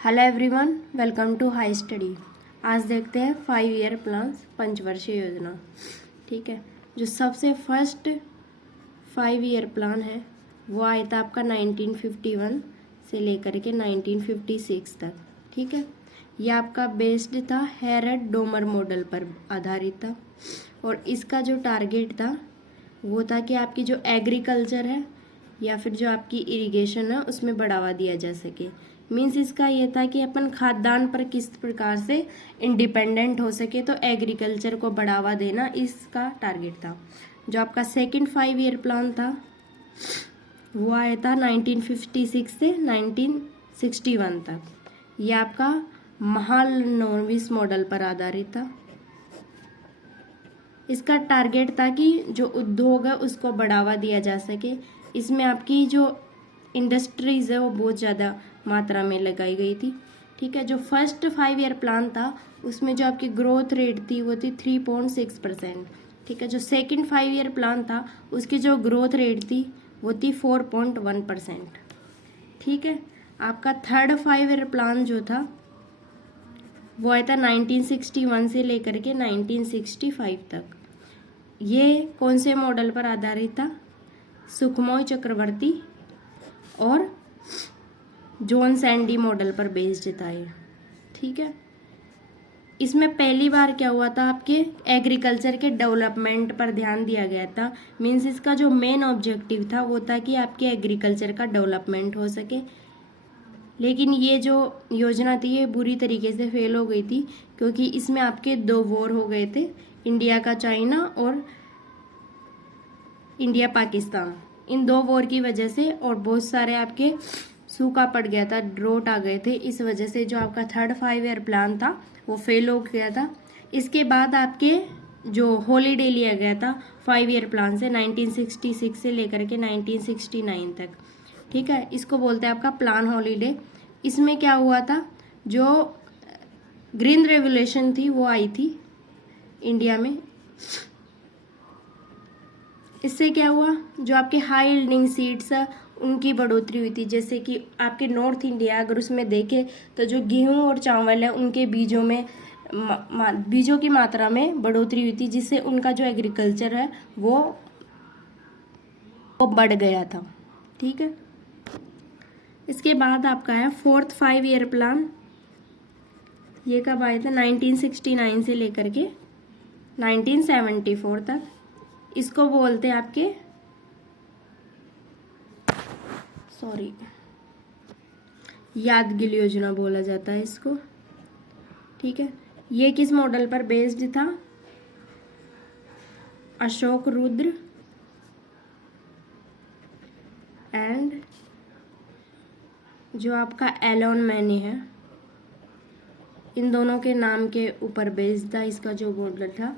Hello everyone, welcome to high study. आज देखते हैं 5 ईयर प्लान्स, पंचवर्षीय योजना। ठीक है, जो सबसे फर्स्ट 5 ईयर प्लान है वो आया था आपका 1951 से लेकर के 1956 तक। ठीक है, ये आपका बेस्ड था हेरड डोमर मॉडल पर आधारित था और इसका जो टारगेट था वो था कि आपकी जो एग्रीकल्चर है या फिर जो आपकी इरिगेशन है उसमें बढ़ावा दिया जा सके। मीन्स इसका ये था कि अपन खाद्यान्न पर किस प्रकार से इंडिपेंडेंट हो सके, तो एग्रीकल्चर को बढ़ावा देना इसका टारगेट था। जो आपका सेकंड 5 ईयर प्लान था वो आया था 1956 से 1961 तक। ये आपका महालनोबिस मॉडल पर आधारित था। इसका टारगेट था कि जो उद्योग है उसको बढ़ावा दिया जा सके। इसमें आपकी जो इंडस्ट्रीज है वो बहुत ज़्यादा मात्रा में लगाई गई थी। ठीक है, जो फर्स्ट 5 ईयर प्लान था उसमें जो आपकी ग्रोथ रेट थी वो थी 3.6%। ठीक है, जो सेकंड 5 ईयर प्लान था उसकी जो ग्रोथ रेट थी वो थी 4.1%। ठीक है, आपका थर्ड 5 ईयर प्लान जो था वो आया था 1961 से लेकर के 1965 तक। ये कौन से मॉडल पर आधारित था? सुखमय चक्रवर्ती और जॉन सैंडी मॉडल पर बेस्ड था ये। ठीक है, इसमें पहली बार क्या हुआ था, आपके एग्रीकल्चर के डेवलपमेंट पर ध्यान दिया गया था। मीन्स इसका जो मेन ऑब्जेक्टिव था वो था कि आपके एग्रीकल्चर का डेवलपमेंट हो सके। लेकिन ये जो योजना थी ये बुरी तरीके से फेल हो गई थी क्योंकि इसमें आपके 2 वॉर हो गए थे, इंडिया का चाइना और इंडिया पाकिस्तान। इन 2 वॉर की वजह से और बहुत सारे आपके सूखा पड़ गया था, ड्रोट आ गए थे। इस वजह से जो आपका थर्ड 5 ईयर प्लान था वो फेल हो गया था। इसके बाद आपके जो हॉलीडे लिया गया था 5 ईयर प्लान से 1966 से लेकर के 1969 तक। ठीक है, इसको बोलते हैं आपका प्लान हॉलीडे। इसमें क्या हुआ था, जो ग्रीन रेवोल्यूशन थी वो आई थी इंडिया में। इससे क्या हुआ, जो आपके हाई यील्डिंग सीड्स है उनकी बढ़ोतरी हुई थी। जैसे कि आपके नॉर्थ इंडिया अगर उसमें देखें तो जो गेहूं और चावल है उनके बीजों में बीजों की मात्रा में बढ़ोतरी हुई थी, जिससे उनका जो एग्रीकल्चर है वो बढ़ गया था। ठीक है, इसके बाद आपका है फोर्थ 5 ईयर प्लान। ये कब आया था? 1969 से लेकर के 1974 तक। इसको बोलते हैं आपके यादगिल योजना बोला जाता है इसको। ठीक है, ये किस मॉडल पर बेस्ड था? अशोक रुद्र एंड जो आपका एलोन मैनी है, इन दोनों के नाम के ऊपर बेस्ड था इसका जो मॉडल था।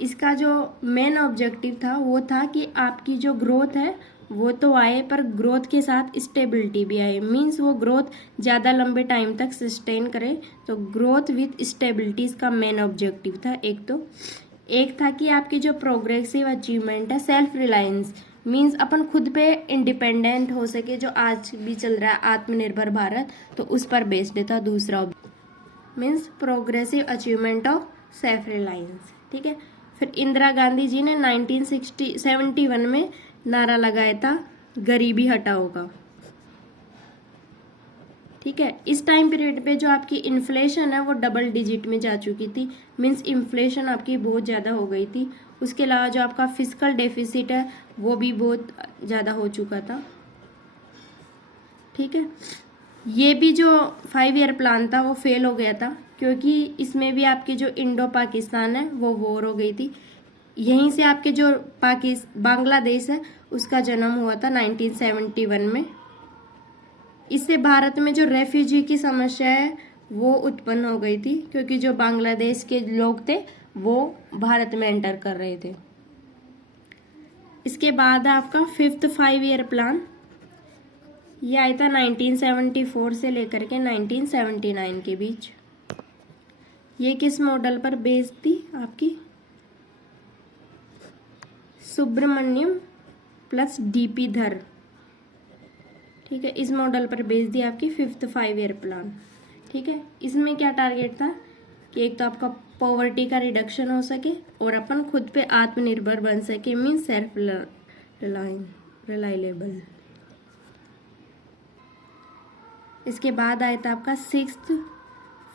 इसका जो मेन ऑब्जेक्टिव था वो था कि आपकी जो ग्रोथ है वो तो आए पर ग्रोथ के साथ स्टेबिलिटी भी आए। मींस वो ग्रोथ ज़्यादा लंबे टाइम तक सस्टेन करे, तो ग्रोथ विथ स्टेबिलिटी इसका मेन ऑब्जेक्टिव था। एक था कि आपकी जो प्रोग्रेसिव अचीवमेंट है, सेल्फ रिलायंस, मींस अपन खुद पे इंडिपेंडेंट हो सके, जो आज भी चल रहा है आत्मनिर्भर भारत, तो उस पर बेस्ड था दूसरा means progressive achievement of self reliance. ठीक है, फिर इंदिरा गांधी जी ने 1971 में नारा लगाया था गरीबी हटाओ का। ठीक है, इस टाइम पीरियड पे जो आपकी इन्फ्लेशन है वो डबल डिजिट में जा चुकी थी। मीन्स इन्फ्लेशन आपकी बहुत ज़्यादा हो गई थी। उसके अलावा जो आपका फिस्कल डेफिसिट है वो भी बहुत ज़्यादा हो चुका था। ठीक है, ये भी जो 5 ईयर प्लान था वो फेल हो गया था क्योंकि इसमें भी आपकी जो इंडो पाकिस्तान है वो वॉर हो गई थी। यहीं से आपके जो बांग्लादेश है उसका जन्म हुआ था 1971 में। इससे भारत में जो रेफ्यूजी की समस्या है वो उत्पन्न हो गई थी क्योंकि जो बांग्लादेश के लोग थे वो भारत में एंटर कर रहे थे। इसके बाद आपका फिफ्थ 5 ईयर प्लान, ये आया था 1974 से लेकर के 1979 के बीच। ये किस मॉडल पर बेस्ड थी? आपकी सुब्रमण्यम प्लस डीपी धर। ठीक है, इस मॉडल पर बेस्ड थी आपकी फिफ्थ 5 ईयर प्लान। ठीक है, इसमें क्या टारगेट था कि एक तो आपका पॉवर्टी का रिडक्शन हो सके और अपन खुद पे आत्मनिर्भर बन सके, मीन्स सेल्फ रिलायबल। इसके बाद आया था आपका 6th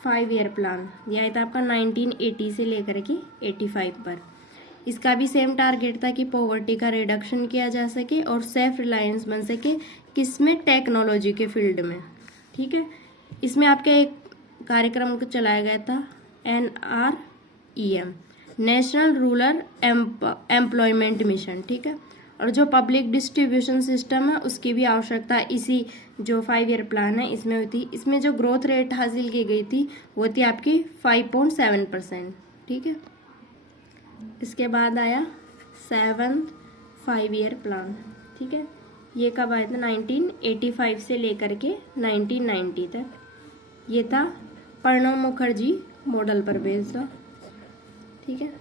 5 ईयर प्लान, ये आया था आपका 1980 से लेकर के 85 पर। इसका भी सेम टारगेट था कि पॉवर्टी का रिडक्शन किया जा सके और सेल्फ रिलायंस बन सके, किसमें, टेक्नोलॉजी के फील्ड में। ठीक है, इसमें आपके एक कार्यक्रम को चलाया गया था NREM, national rural employment mission. ठीक है, और जो पब्लिक डिस्ट्रीब्यूशन सिस्टम है उसकी भी आवश्यकता इसी जो 5 ईयर प्लान है इसमें हुई थी। इसमें जो ग्रोथ रेट हासिल की गई थी वो थी आपकी 5.7%। ठीक है, इसके बाद आया 7th 5 ईयर प्लान। ठीक है, ये कब आया था, 1985 से लेकर के 1990 तक। ये था प्रणब मुखर्जी मॉडल पर बेस्ड था। ठीक है,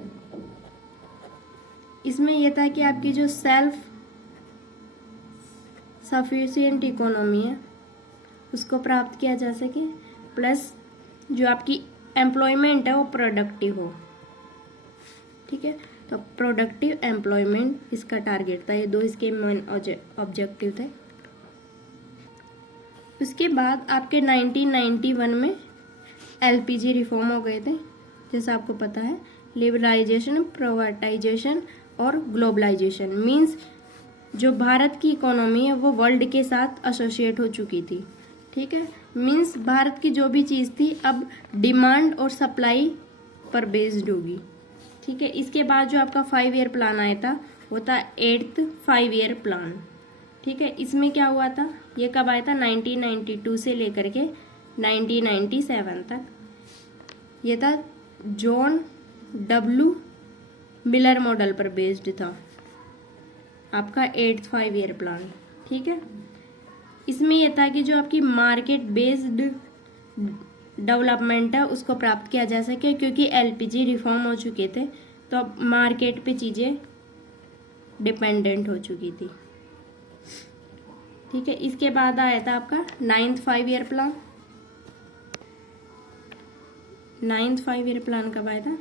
इसमें यह था कि आपकी जो सेल्फ सफिशिएंट इकोनॉमी है उसको प्राप्त किया जा सके, प्लस जो आपकी एम्प्लॉयमेंट है वो प्रोडक्टिव हो। ठीक है, तो प्रोडक्टिव एम्प्लॉयमेंट इसका टारगेट था। ये दो इसके मेन ऑब्जेक्टिव थे। उसके बाद आपके 1991 में LPG रिफॉर्म हो गए थे, जैसा आपको पता है, लिबरलाइजेशन, प्राइवेटाइजेशन और ग्लोबलाइजेशन। मींस जो भारत की इकोनॉमी है वो वर्ल्ड के साथ एसोसिएट हो चुकी थी। ठीक है, मींस भारत की जो भी चीज़ थी अब डिमांड और सप्लाई पर बेस्ड होगी। ठीक है, इसके बाद जो आपका 5 ईयर प्लान आया था वो था 8th 5 ईयर प्लान। ठीक है, इसमें क्या हुआ था, ये कब आया था, 1992 से लेकर के 1997 तक। ये था जॉन W मिलर मॉडल पर बेस्ड था आपका 8th 5 ईयर प्लान। ठीक है, इसमें यह था कि जो आपकी मार्केट बेस्ड डेवलपमेंट है उसको प्राप्त किया जा सके, क्योंकि LPG रिफॉर्म हो चुके थे तो अब मार्केट पे चीज़ें डिपेंडेंट हो चुकी थी। ठीक है, इसके बाद आया था आपका 9th 5 year plan. 9th 5 year plan कब आया था,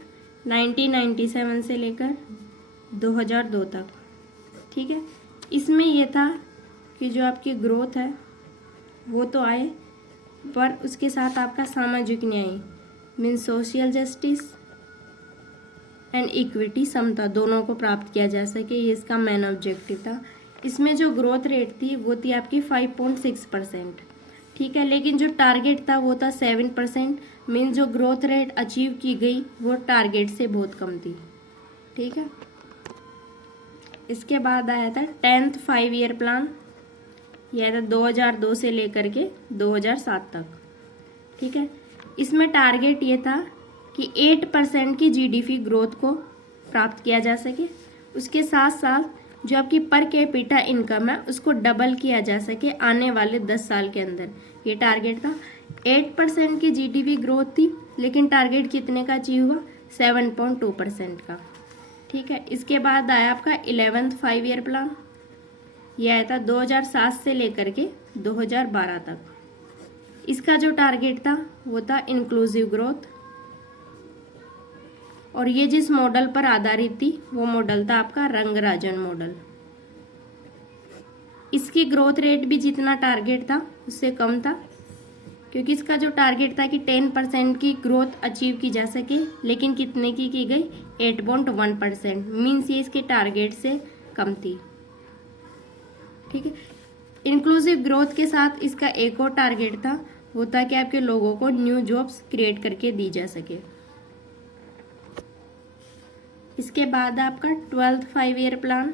1997 से लेकर 2002 तक। ठीक है, इसमें यह था कि जो आपकी ग्रोथ है वो तो आए, पर उसके साथ आपका सामाजिक न्याय, means social justice and equity, समता, दोनों को प्राप्त किया जा सके, ये इसका मेन ऑब्जेक्टिव था। इसमें जो ग्रोथ रेट थी वो थी आपकी 5.6%। ठीक है, लेकिन जो टारगेट था वो था 7%, मीन्स जो ग्रोथ रेट अचीव की गई वो टारगेट से बहुत कम थी। ठीक है, इसके बाद आया था 10th 5 ईयर प्लान। यह आया था 2002 से लेकर के 2007 तक। ठीक है, इसमें टारगेट ये था कि 8% की GDP ग्रोथ को प्राप्त किया जा सके, उसके साथ साथ जो आपकी पर कैपिटा इनकम है उसको डबल किया जा सके आने वाले 10 साल के अंदर। ये टारगेट था। 8% की GDP ग्रोथ थी, लेकिन टारगेट कितने का अचीव हुआ, 7.2% का। ठीक है, इसके बाद आया आपका 11th 5 ईयर प्लान। यह आया था 2007 से लेकर के 2012 तक। इसका जो टारगेट था वो था इंक्लूसिव ग्रोथ, और ये जिस मॉडल पर आधारित थी वो मॉडल था आपका रंगराजन मॉडल। इसकी ग्रोथ रेट भी जितना टारगेट था उससे कम था, क्योंकि इसका जो टारगेट था कि 10% की ग्रोथ अचीव की जा सके, लेकिन कितने की गई, 8.1%, मीन्स ये इसके टारगेट से कम थी। ठीक है, इंक्लूसिव ग्रोथ के साथ इसका एक और टारगेट था, वो था कि आपके लोगों को न्यू जॉब्स क्रिएट करके दी जा सके। इसके बाद आपका 12th 5 ईयर प्लान।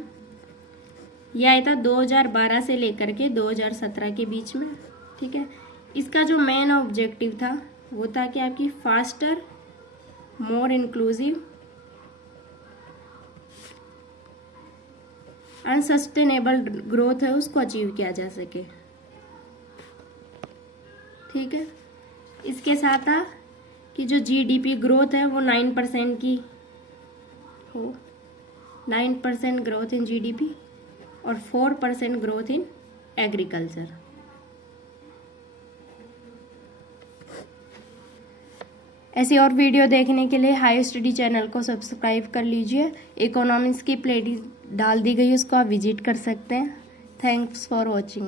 यह आया था 2012 से लेकर के 2017 के बीच में। ठीक है, इसका जो मेन ऑब्जेक्टिव था वो था कि आपकी faster, more inclusive and sustainable growth है उसको अचीव किया जा सके। ठीक है, इसके साथ था कि जो GDP ग्रोथ है वो 9% की हो, 9% ग्रोथ इन GDP और 4% ग्रोथ इन एग्रीकल्चर। ऐसी और वीडियो देखने के लिए हाई स्टडी चैनल को सब्सक्राइब कर लीजिए। इकोनॉमिक्स की प्लेलिस्ट डाल दी गई, उसको आप विजिट कर सकते हैं। Thanks for watching.